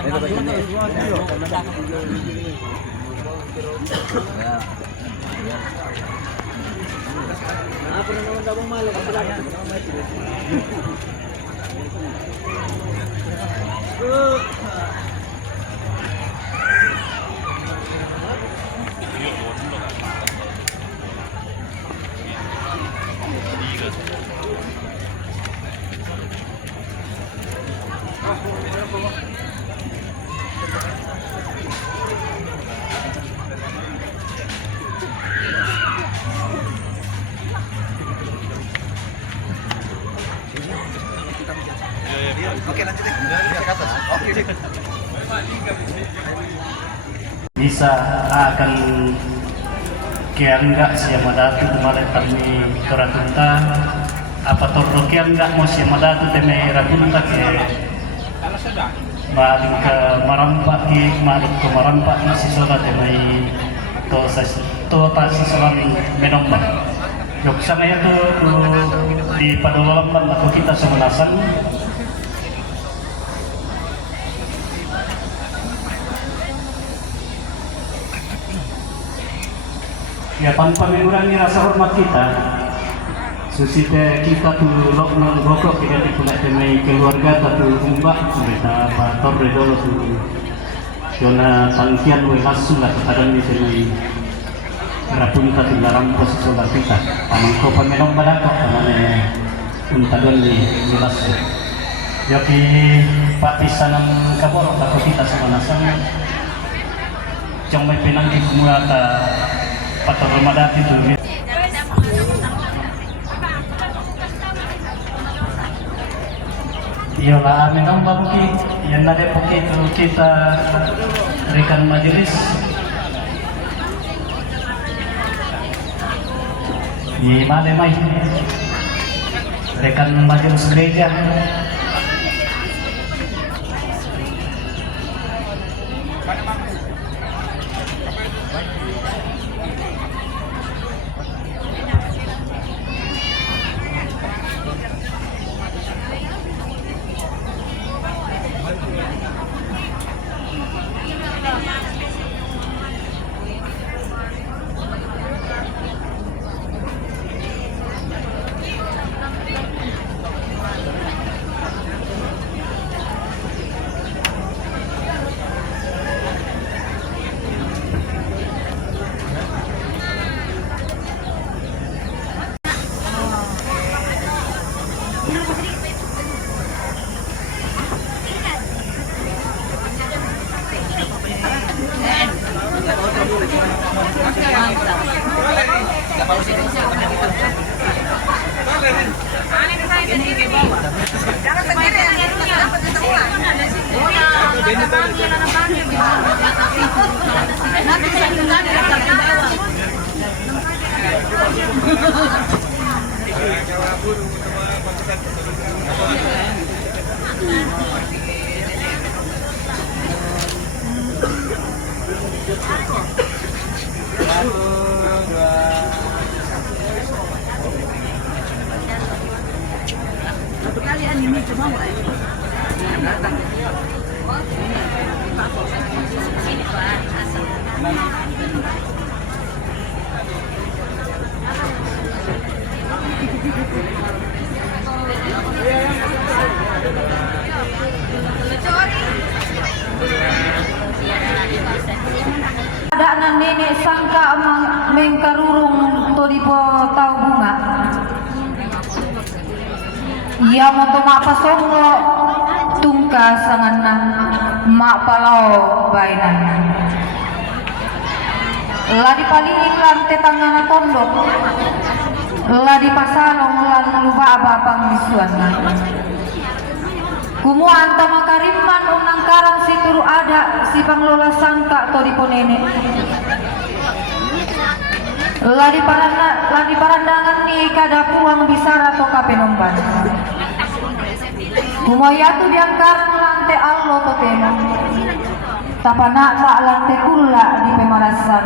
Apa naman daw malo kasi lagi. Oke, lanjut deh. Ke atas. Oke deh. Bisa akan kian enggak siapa datu kemarin kami keratunta apa torro kian enggak mau siapa datu teme ratunta ke maling ke marampak ki maling ke marampak si sola teme to ta si sola menomba yok sana itu di Padolamban atau kita semanasan ya tanpa mengurangi rasa hormat kita susite kita tuh lok nang bokok kita dipunak temai keluarga tatu umbak mereka pator redolo tuh zona tangkian welasu lah kadang di sini rapun tatu dalam posisi solar kita pamangko pamenong badakok pamane untagon di welasu yoki patisanang kaborok ako kita sama nasang jong may pinanggi kumulata pator Ramadan itu. Iyalah, memang babuki yang ada poki itu kita rekan majelis. Di mana mai? Rekan majelis gereja. Satu kali anime coba nggak? Ada anak nenek sangka mengkarurung toripo tau bunga. Ia mau mak pasongo tungka sangana mak palau bainan. Ladi paling lantai tangan tondok. Ladi pasalong lan lupa apa-apa misuan. Kumu anta makariman unang karang si turu ada si panglola sangka toripo nenek. Ladi parandangan ni kada puang bisara to kapenomban. Kumaya tu diangkarang lantai allo to teno. Tapana tak lantai kula di pemalasan.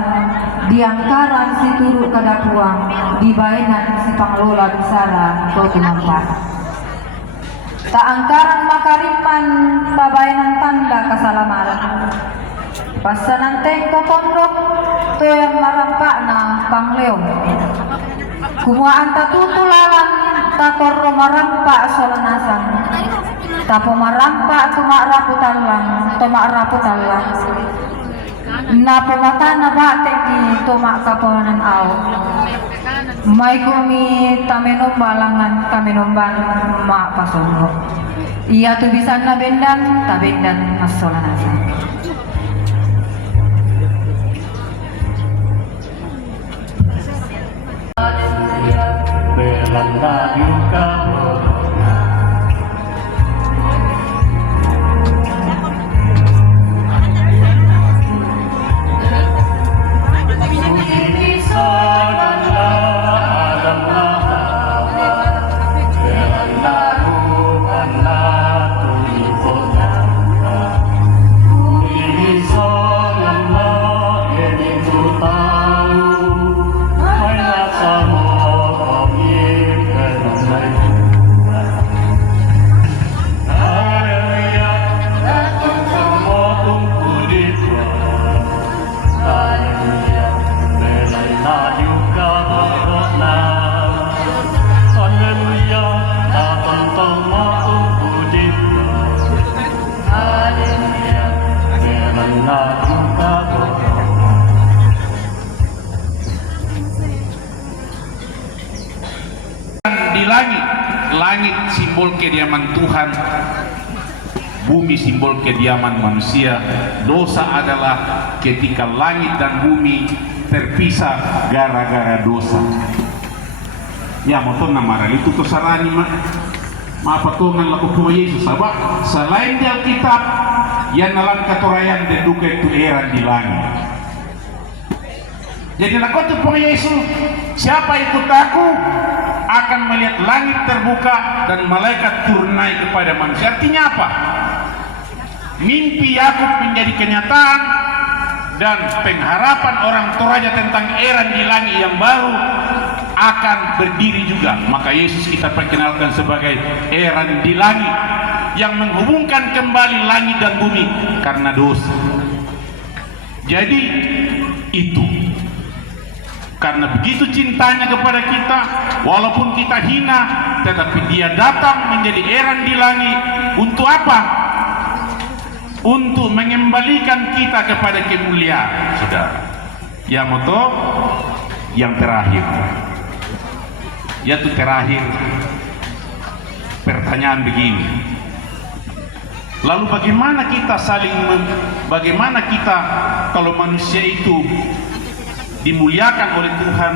Diangkaran si turu kada puang di bainan si panglola bisara to tumampan. tak angkaran makariman pabayanan tanda kesalamaran. Pasanan tengko tondok to yang marampak na pangleo. Kumuaan tatutulalan tatorro marampak solanasan. Tapo marampak tumakraputalang tumakraputalang. Na pematana batek di tomak kapanan aw. May kumi tamenom balangan kamenomban ma pasongo. Iya tu bisa na bendan tabendan masolanasan. Belanda juga di langit, langit simbol kediaman Tuhan, bumi simbol kediaman manusia. Dosa adalah ketika langit dan bumi terpisah gara-gara dosa. Ya motor nama itu kesarani mah patungan laku Tuhan Yesus sabak selain di Alkitab yang nalan katorayan dan duka itu era di langit. Jadi laku Tuhan Yesus siapa ikut aku akan melihat langit terbuka dan malaikat turun naik kepada manusia. Artinya apa? Mimpi Yakub menjadi kenyataan dan pengharapan orang Toraja tentang era di langit yang baru akan berdiri juga. Maka Yesus kita perkenalkan sebagai era di langit yang menghubungkan kembali langit dan bumi karena dosa. Jadi itu karena begitu cintanya kepada kita, walaupun kita hina, tetapi dia datang menjadi eran di langit. Untuk apa? Untuk mengembalikan kita kepada kemuliaan, saudara. Yang moto, yang terakhir, yaitu terakhir pertanyaan begini. Lalu bagaimana kita kalau manusia itu dimuliakan oleh Tuhan,